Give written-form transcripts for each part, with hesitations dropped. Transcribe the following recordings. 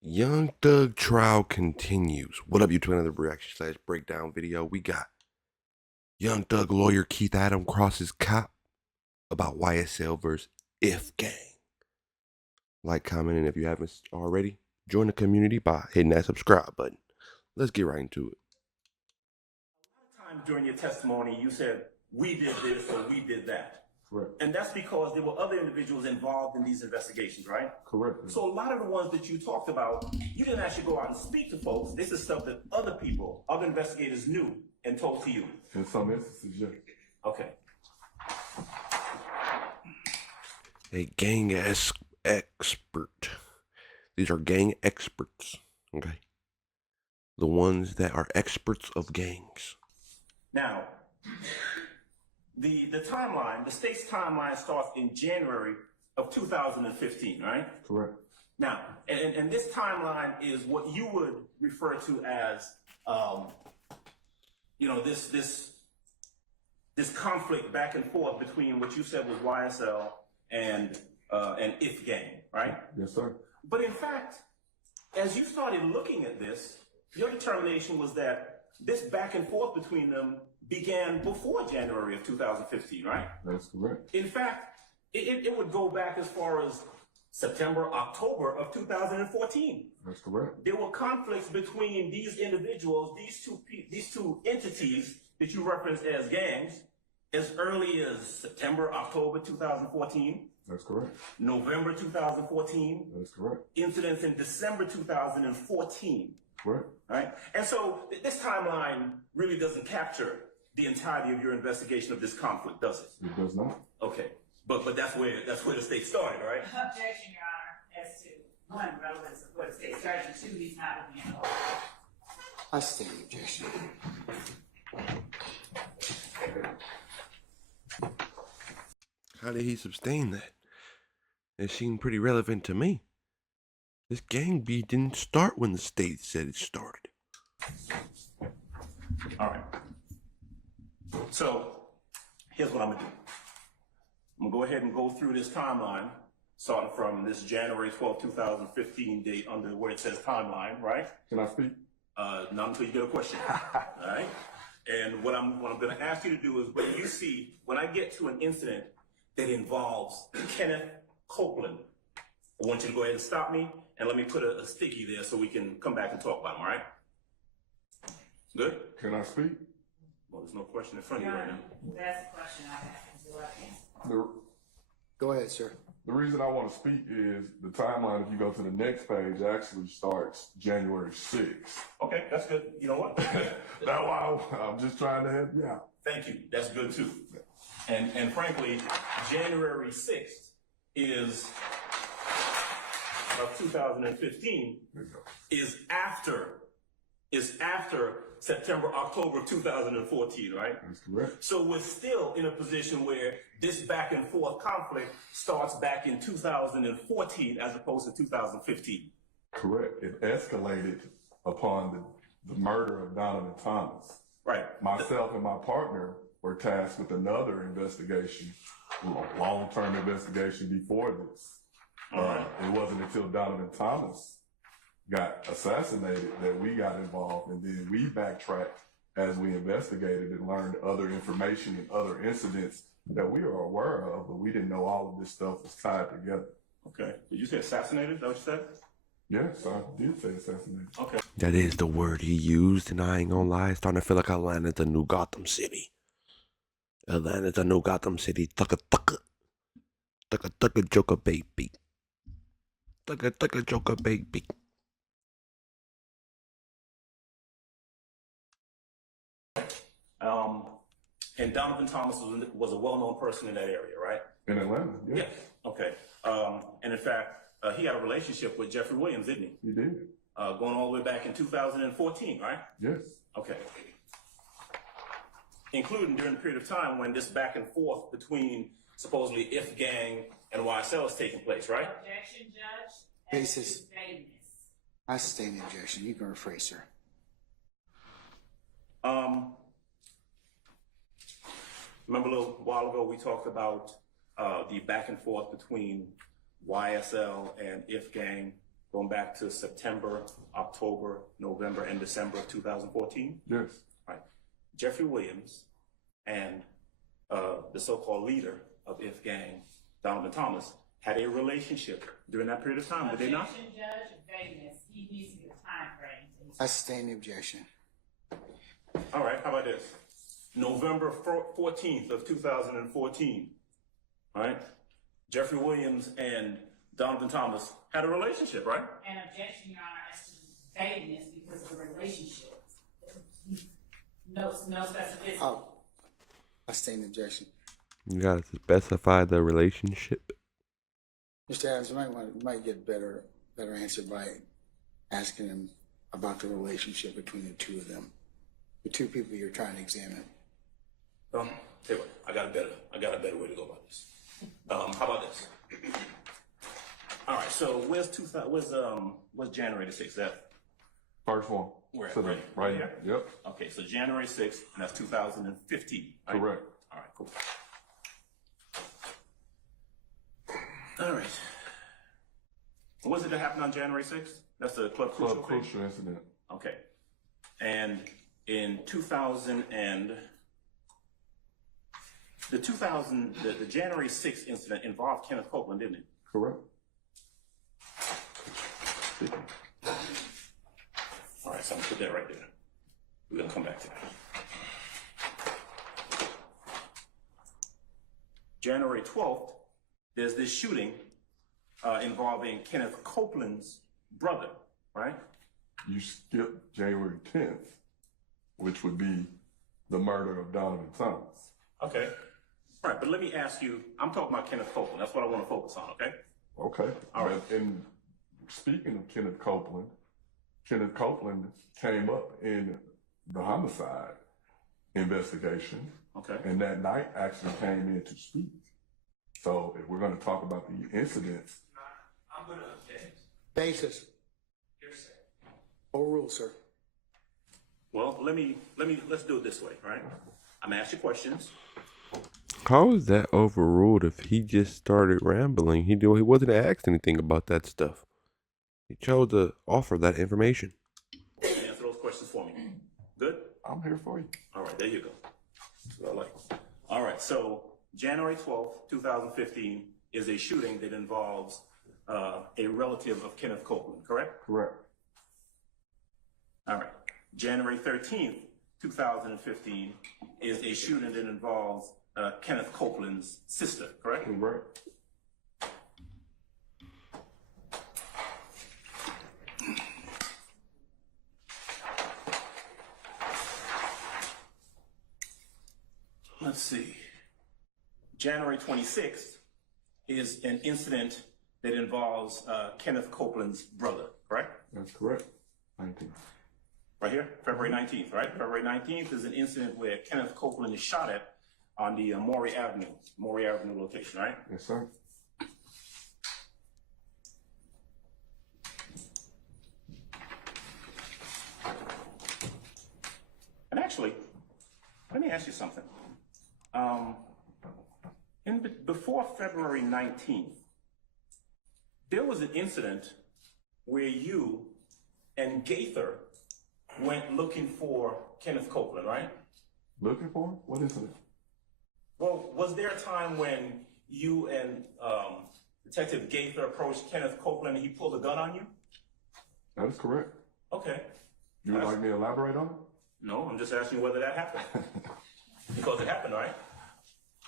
Young Thug trial continues. What up, you to another reaction slash breakdown video? We got Young Thug lawyer Keith Adam crosses cop about YSL versus IF gang. Like, comment, and if you haven't already, join the community by hitting that subscribe button. Let's get right into it. A lot of times during your testimony, you said, we did this or we did that. Correct. And that's because there were other individuals involved in these investigations, right? Correct. So a lot of the ones that you talked about, you didn't actually go out and speak to folks. This is stuff that other people, other investigators knew and told to you. In some instances, yes. Okay. A gang expert. These are gang experts, okay? The ones that are experts of gangs. Now, the timeline, the state's timeline starts in January of 2015, right? Correct. Now, and this timeline is what you would refer to as, this conflict back and forth between what you said was YSL and IF gang, right? Yes, sir. But in fact, as you started looking at this, your determination was that this back and forth between them began before January of 2015, right? That's correct. In fact, it would go back as far as September, October of 2014. That's correct. There were conflicts between these individuals, these two entities that you referenced as gangs, as early as September, October 2014. That's correct. November 2014. That's correct. Incidents in December 2014. Correct. Right? And so this timeline really doesn't capture the entirety of your investigation of this conflict, does it? It does not. Okay. But that's where the state started, right? Objection, Your Honor, as to one, relevance of what the state started, and two, he's not looking at all. I stand objection. How did he sustain that? It seemed pretty relevant to me. This gang beef didn't start when the state said it started. All right. So here's what I'm gonna do. I'm gonna go ahead and go through this timeline, starting from this January 12, 2015 date under where it says timeline, right? Can I speak? Not until you get a question. All right. And what I'm gonna ask you to do is when I get to an incident that involves Kenneth Copeland, I want you to go ahead and stop me and let me put a sticky there so we can come back and talk about him, all right? Good? Can I speak? Well, there's no question in front of Your you right Honor, now. that's the question I have, so I can. Go ahead, sir. The reason I want to speak is the timeline, if you go to the next page, actually starts January 6th. Okay, that's good. You know what? That's why I'm just trying to help you out. Thank you. That's good too. And frankly, January 6th of 2015 is after September, October of 2014, right? That's correct. So we're still in a position where this back and forth conflict starts back in 2014 as opposed to 2015. Correct. It escalated upon the murder of Donovan Thomas. Right. Myself and my partner were tasked with another investigation, a long-term investigation before this. It wasn't until Donovan Thomas got assassinated that we got involved, and then we backtracked as we investigated and learned other information and other incidents that we were aware of, but we didn't know all of this stuff was tied together. Okay. Did you say assassinated? Is that what you said? Yes, I did say assassinated. Okay. That is the word he used, and I ain't gonna lie, it's starting to feel like Atlanta's the new Gotham City. Atlanta's the new Gotham City. Tucka tucka. Tucka tucka joker baby. Tucka tucka joker baby. And Donovan Thomas was a well-known person in that area, right? In Atlanta, yes. Yes. Okay. And in fact, he had a relationship with Jeffrey Williams, didn't he? He did. Going all the way back in 2014, right? Yes. Okay. Including during the period of time when this back and forth between supposedly IF gang and YSL is taking place, right? Objection, Judge. Basis. Vagueness. I sustain the objection. You can rephrase, sir. Remember a little while ago we talked about the back and forth between YSL and IF gang going back to September, October, November, and December of 2014? Yes. Right. Jeffrey Williams and the so-called leader of IF gang, Donovan Thomas, had a relationship during that period of time, did they not? Objection, Judge, vagueness. He needs to get a time frame. I sustain the objection. All right, how about this? November 14th of 2014, all right? Jeffrey Williams and Donovan Thomas had a relationship, right? An objection, Your Honor, as to vagueness because of the relationship. No specificity. Oh, I sustain the objection. You gotta specify the relationship. Mr. Adams, you might get a better answer by asking him about the relationship between the two of them, the two people you're trying to examine. Tell you what, I got a better way to go about this. How about this? All right, so where's January the 6th? That First one. Where at? To the Right right here? here. Yep. okay, so January 6th, and that's 2015. Right? Correct. All right, cool. All right. What was it that happened on January 6th? That's the Club Crucial Club thing? Crucial incident. Okay. And in 2000 and the January 6th incident involved Kenneth Copeland, didn't it? Correct. All right, so I'm gonna put that right there. We're gonna come back to that. January 12th, there's this shooting involving Kenneth Copeland's brother, right? You skipped January 10th, which would be the murder of Donovan Thomas. Okay. All right, but let me ask you, I'm talking about Kenneth Copeland. That's what I want to focus on, okay? Okay. All right. And speaking of Kenneth Copeland came up in the homicide investigation. Okay. And that night actually came in to speak. So if we're going to talk about the incidents. I'm going to object. Basis. Hearsay. Overruled, sir. Well, Let's do it this way, all right? I'm gonna ask you questions. how is that overruled if he just started rambling? He wasn't asked anything about that stuff. He chose to offer that information. Answer those questions for me. Good? I'm here for you. All right, there you go. That's what I like. All right, so January 12th, 2015 is a shooting that involves a relative of Kenneth Copeland, correct? Correct. All right. January 13th, 2015 is a shooting that involves Kenneth Copeland's sister, correct? Correct. Let's see. January 26th is an incident that involves Kenneth Copeland's brother, correct? That's correct. 19. Right here, February 19th, right? February 19th is an incident where Kenneth Copeland is shot at on the Maury Avenue location, right? Yes, sir. And actually, let me ask you something. Before February 19th, there was an incident where you and Gaither went looking for Kenneth Copeland, right? Looking for him? What is it? Well, was there a time when you and Detective Gaither approached Kenneth Copeland and he pulled a gun on you? That is correct. Okay. You would like me to elaborate on it? No, I'm just asking you whether that happened. Because it happened, right?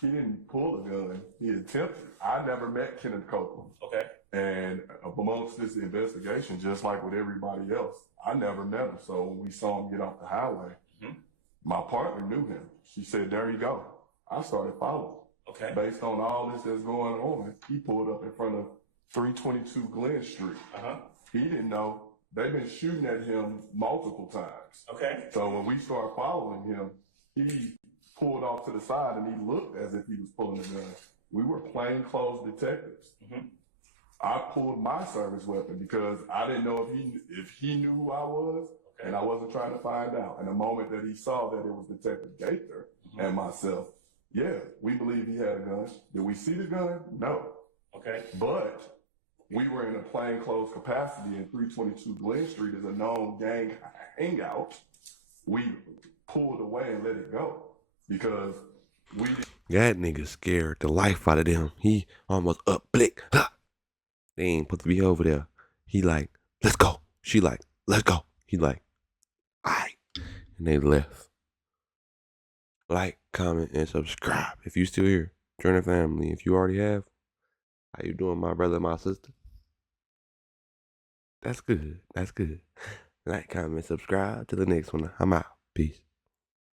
He didn't pull the gun. He attempted. I never met Kenneth Copeland. Okay. And amongst this investigation, just like with everybody else, I never met him. So when we saw him get off the highway, my partner knew him. She said, there you go. I started following. Okay. Based on all this that's going on, he pulled up in front of 322 Glen Street. He didn't know. They've been shooting at him multiple times. Okay. So when we started following him, he pulled off to the side and he looked as if he was pulling a gun. We were plainclothes detectives. I pulled my service weapon because I didn't know if he knew who I was, and I wasn't trying to find out. And the moment that he saw that it was Detective Gaither and myself, yeah, we believe he had a gun. Did we see the gun? No. Okay. But we were in a plainclothes capacity, and 322 Glen Street is a known gang hangout. We pulled away and let it go because we didn't. That nigga scared the life out of them. He almost up blick. Ha! They ain't supposed to be over there. He like, let's go. She like, let's go. He like, alright. And they left. Like, comment, and subscribe. If you still here, join the family. If you already have, how you doing, my brother, my sister? That's good. That's good. Like, comment, subscribe. To the next one. I'm out. Peace.